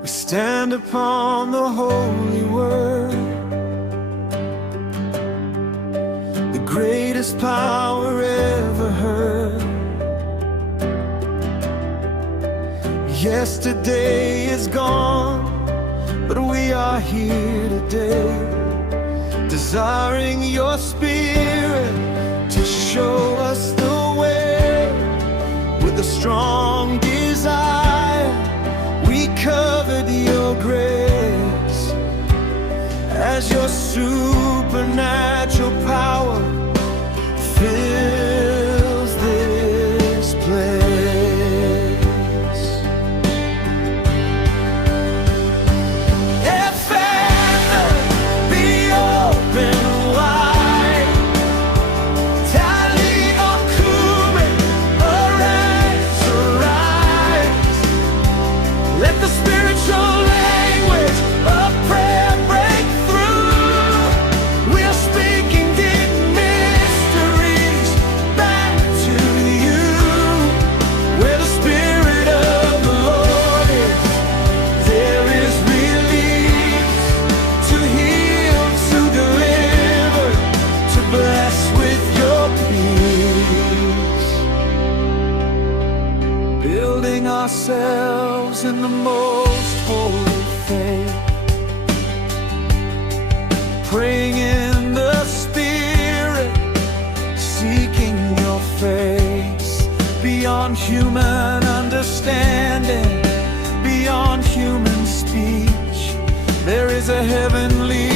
We stand upon the holy word, the greatest power ever heard. Yesterday is gone, but we are here today, desiring your spirit to show us the way. With a strong desire, we covered your grace, as your supernatural power fills this place. Building ourselves in the most holy faith, praying in the Spirit, seeking your face. Beyond human understanding, beyond human speech, there is a heavenly